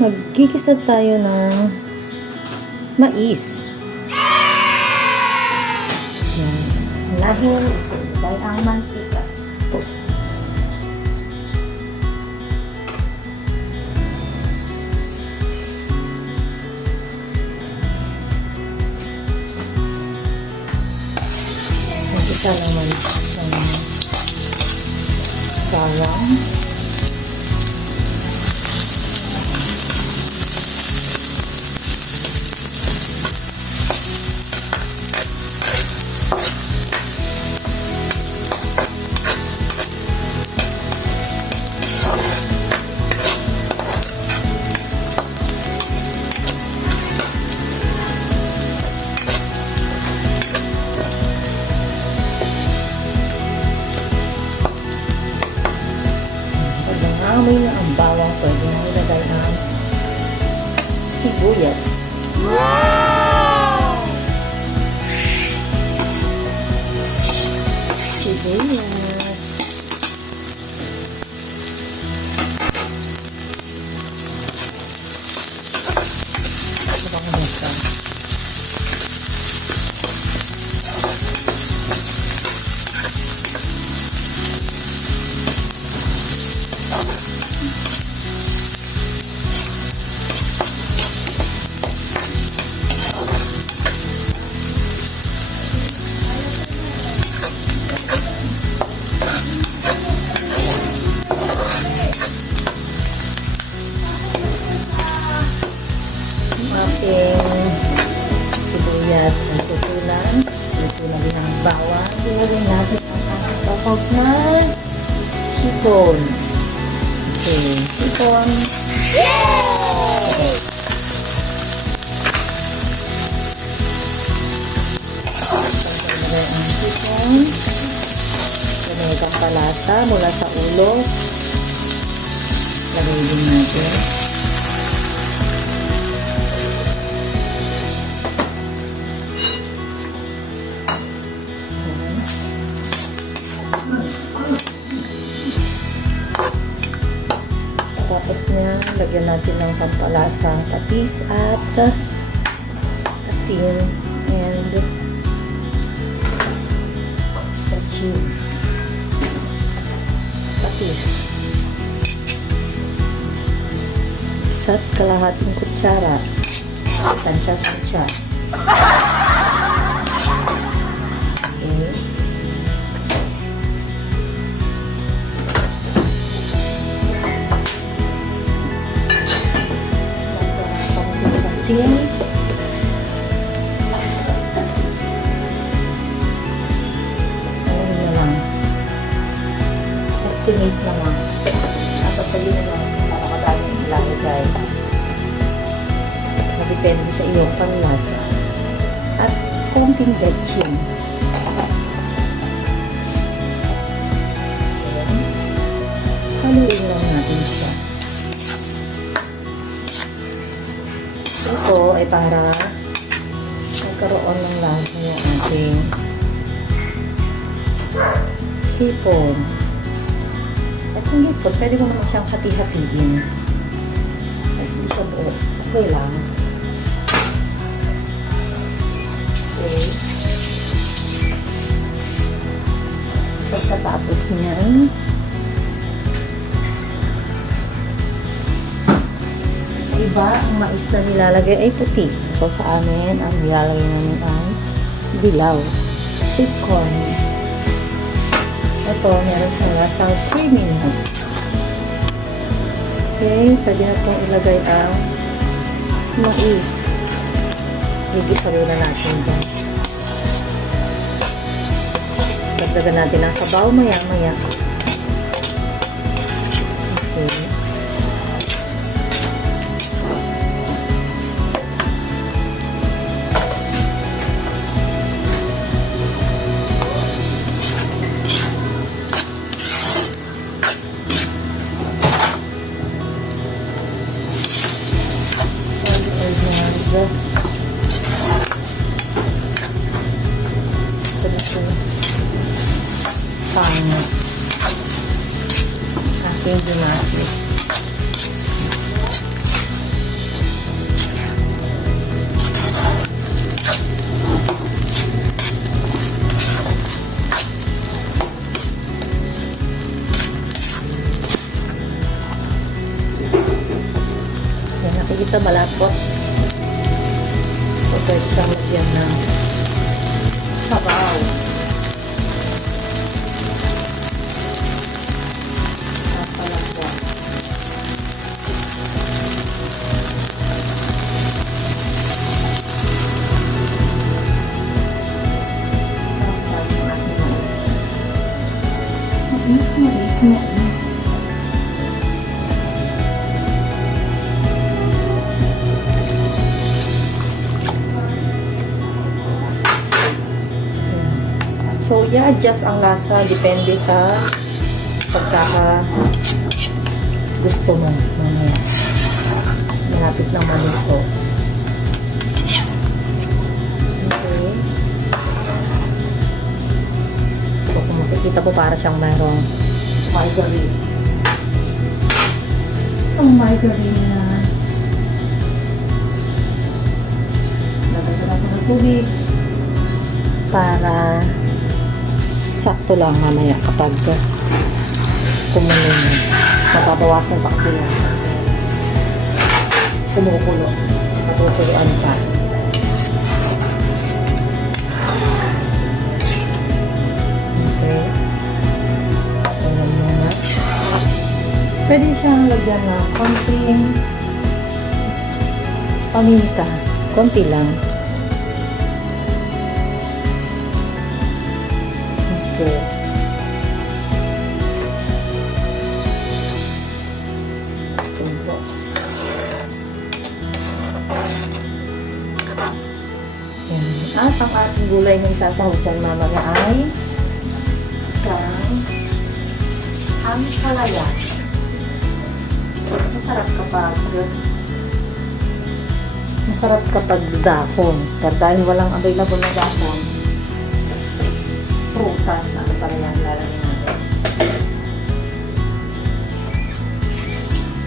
Magkikisa tayo ng mais. Yan. Unahin, isulay ang mantika. Magkita naman ng bawang. Amoy na ang bawang, pwede na ilagay ang sibuyas. Wow! Sibuyas. Baka nito. Ating sibuyas ang tutulan. Ito na din ang bawang. Ilagay natin ang kapag na hipon. Okay, hipon. Yes! Ilagay ang hipon. Ilagay ang palasa mula sa ulo. Ilagay din natin. Tapos niya, lagyan natin ng pampalasa, patis at asin and asin. Patis. Isa't kalahating kutsara. Tansya-tansya. Okay. Asin. Ayun na lang. Estimate na lang. Nasasabi na lang para madaming ilalagay. Depende sa iyong panlasa. At konting betchin. Haluin lang natin siya. Ito ay para magkaroon ng lasa yung ating hipon. At yung hipon, pwede mo naman siyang hati-hatiin. At hindi siya buo. Okay lang. Okay. Pagkatapos niyan, iba, ang mais na nilalagay ay puti. So, sa amin, ang nilalagay namin ay dilaw. Sweet corn. Ito, meron siyang lasang creaminess. Okay, pwede na itong ilagay ang mais. Higisa muna natin dyan. Dagdagan natin ang sabaw maya-maya. Okay. Pang dito malapot. So, pwede siyang lagyan ng sabaw. Napalapot. Mais. So, i-adjust ang lasa depende sa pagkaka gusto mo. Mamaya. Malapit na maluto. Okay. So, kung makikita ko para siyang mayroong margarine. Ang margarine na nagdadala ko ng tubig para sakto lang mamaya kapag kumulo na. Mababawasan pa kasi yan. Kumukulo. Matutuluan pa. Okay. Ayan muna. Pwede siyang lagyan ng konting paminta. Konti lang. Okay. At ang ating gulay na isasahutan mamaya ay isang ampalaya. Masarap kapag dahon. Pero dahil walang available na dahon, prutas na ampalaya ang lalagyan natin.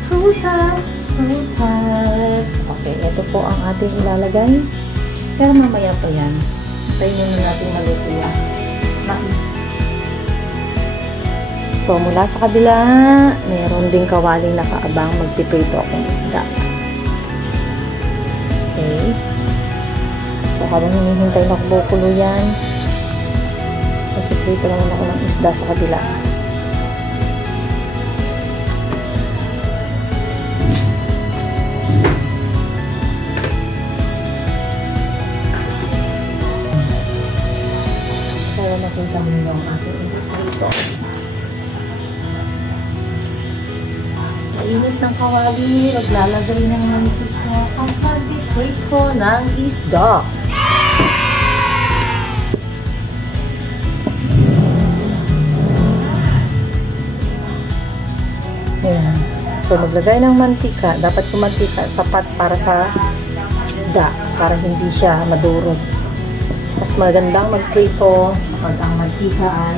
Prutas. Okay, ito po ang ating ilalagay. Pero mamaya pa yan. Tayo muna natin maluto yan. Mais. So, mula sa kabila, mayroon ding kawaling nakaabang magpiprito akong isda. Okay. So, habang hinihintay na kumukulo yan, magpiprito naman ako ng isda sa kabila. Nakita mo yung aking ito. Mainit ng kawali, maglalagay ng mantika ang pag-decorate ko ng isda. Ayan. So, maglagay ng mantika. Dapat yung mantika sapat para sa isda, para hindi siya madurog. Mas magandang magprito kapag ang mantika ay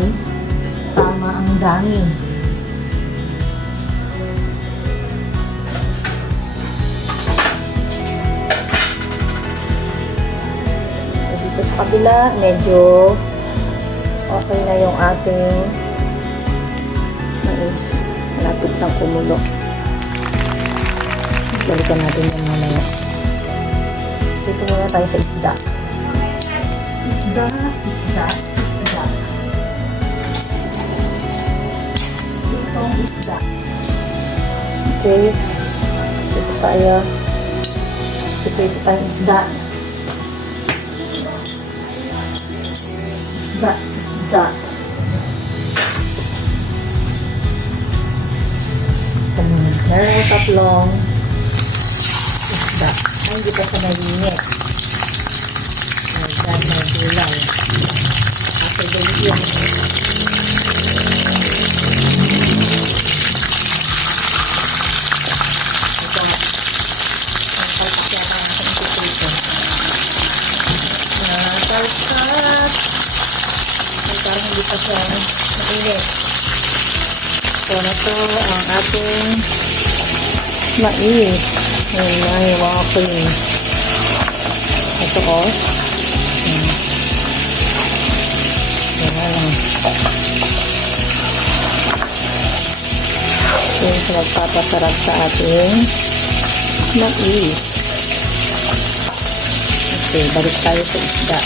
tama ang dami. So, dito sa kabila, medyo okay na yung ating mais. Malapit ng kumulo. Balikan natin yung mamaya. Dito muna tayo sa isda. Isda. Itong isda. Okay. Ito tayo. Ito tayong isda. Isda. Meron tatlong isda. Ay, hindi pa sa malinit. May gulay. After the video. Ito. Ang palpak yata ang ating ito. Palpak. Ay, parang hindi pa siya mainit. So, na to ang ating mais. Ay, waffle. Ito ko. Yung magpapasarap sa ating mais. Okay, balik tayo sa isda.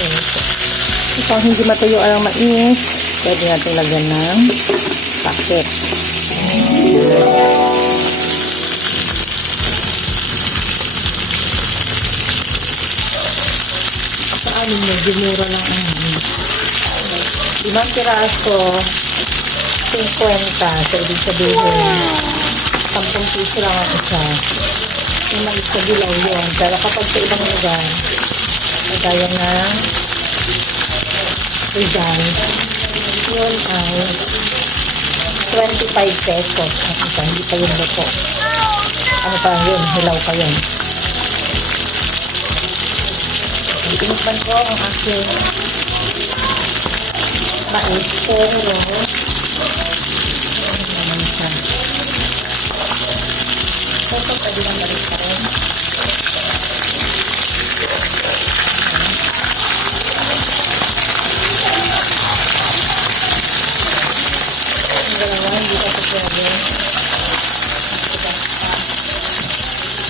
Okay. Kung hindi matuyo ang mais, pwede natin lagyan ng packet. Sa amin medyo mura lang ang mais. 5 piraso, 50. So, ibig sabihin, 10 piso lang ang isa. Yung mais sa dilaw yun. Pero kapag sa ibang lugar, gaya ng Rizal, yun ay 25 pesos. At isa, hindi pa yun luto. Ano pa yun? Hilaw pa yun. Tinikman ko ang aking mais. Pero, ano naman siya? Ito, pwede lang balik pa rin. Ang dalawa, hindi ka ito pwede.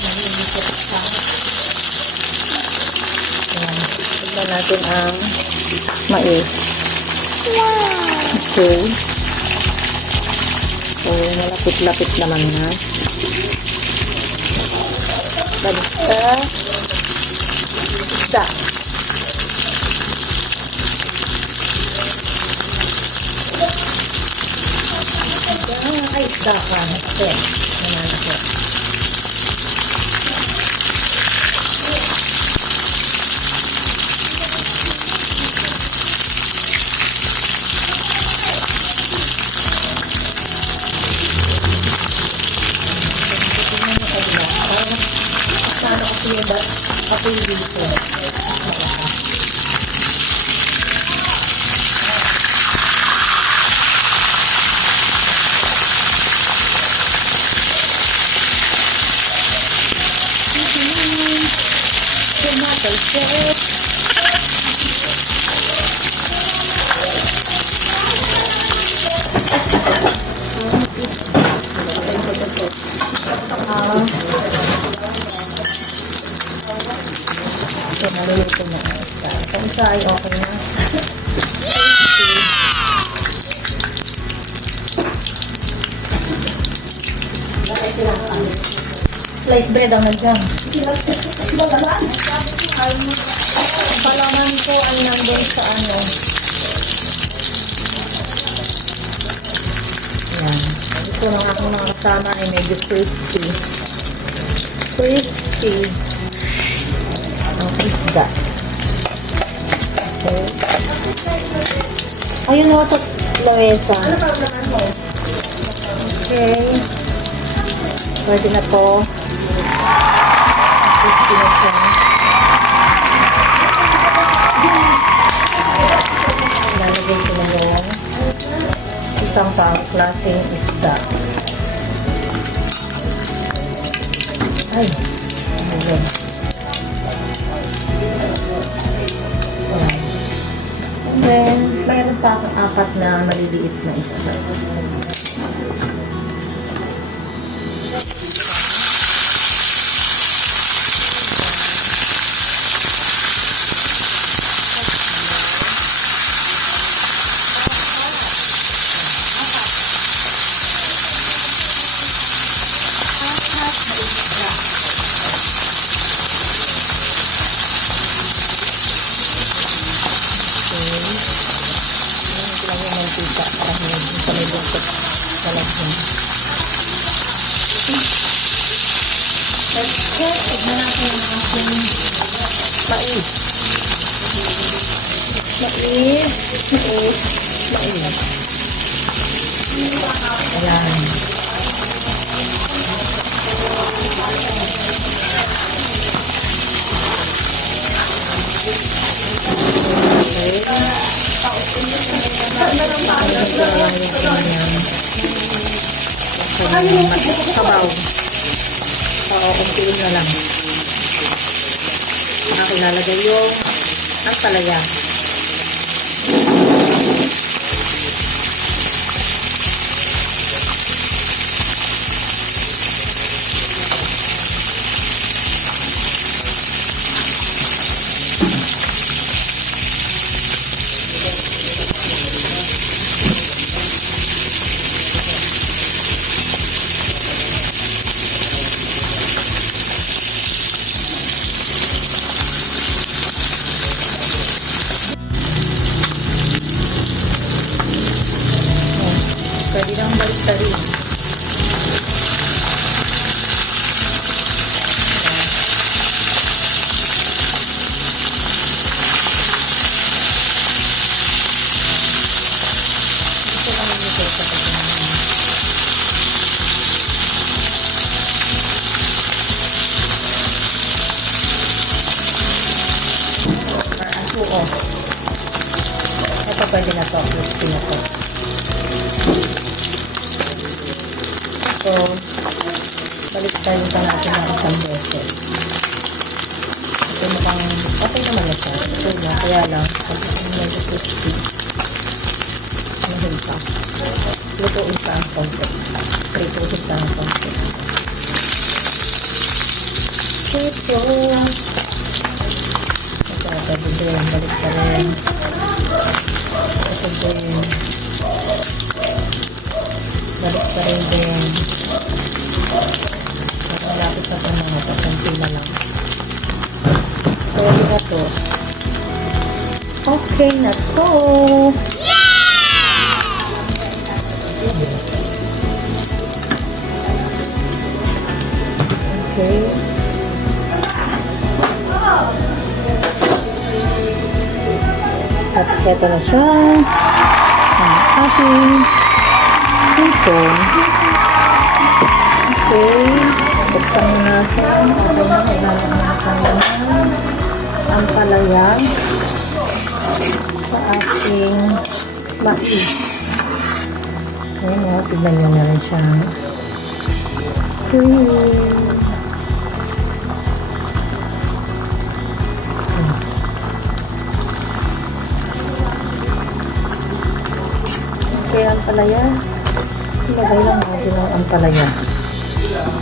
Mahiligit pa. Ayan. Tignan natin ang mais. Okay. So, malapit-lapit naman na. Balik sa isda. Ay, isda ka. Okay. Ayan ako. Ako yung dito. Tomato sauce. So, naluluto na ang isa. Kung isa ay okay na. Slice bread ang nandiyan. Palaman ko ay nandun sa ano. Yan. Ito ng aking mga kasama ay medyo crispy. Crispy. Ang isda. Okay. Ayun o, sa lamesa. Okay. Pwede na to. Crispy na siya. Lalagay ko na yan. Isang pang klaseng isda. Ay. Ayan. And then, mayroon pa akong 4 na maliliit na isda. Tignan natin ang aking mais. Ayan. Sabaw. Oo, kuntiin na lang. Saka ilalagay yung ang talaya. Sarin. Ito lang yung ito sa pagkakas. Asuos. Ito pwede na to. Crispy na to. So, balik tayo pa natin ng isang beses. Ito mukhang okay naman na siya. Ito na, kaya lang, pag medyo crispy, mahal pa. Lutuin pa ang konti. Lutuin pa ang konti. Ito. Ito din, balik pa rin. Ito din. Balik pa rin din. Malapit na ito mga pasanti na lang. Pwede na to. Okay na to. Okay. At eto na siya. Ang ating hipon. Okay. Buksan mo natin. Okay na. Kailangan natin naman ang palayang sa ating mais. Ayan o. Tignan nyo na rin siya. Okay. Kaya ang palaya, ilagay lang natin ang ampalaya.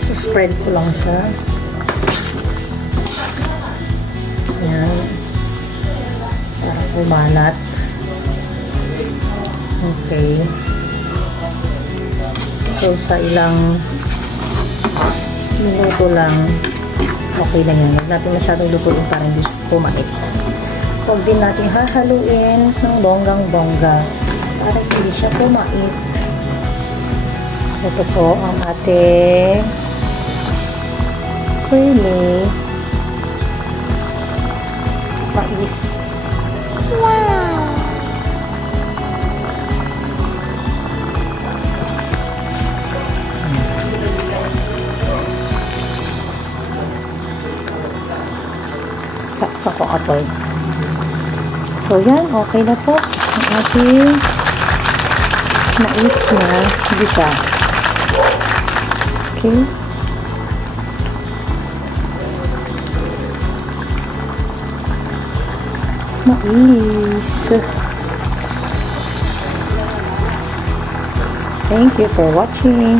So, spread ko lang siya. Ayan. Para kumalat. Okay. So, sa ilang minuto lang, okay na yan. Huwag natin masyadong lutuin para hindi pumait. Huwag din natin hahaluin ng bonggang-bongga para hindi siya pumait. Ito po ang ating creamy mais. Wow! Saksa ko atoy. So yan, okay na po ang ating mais na gisa. Okay. Mais. Thank you for watching.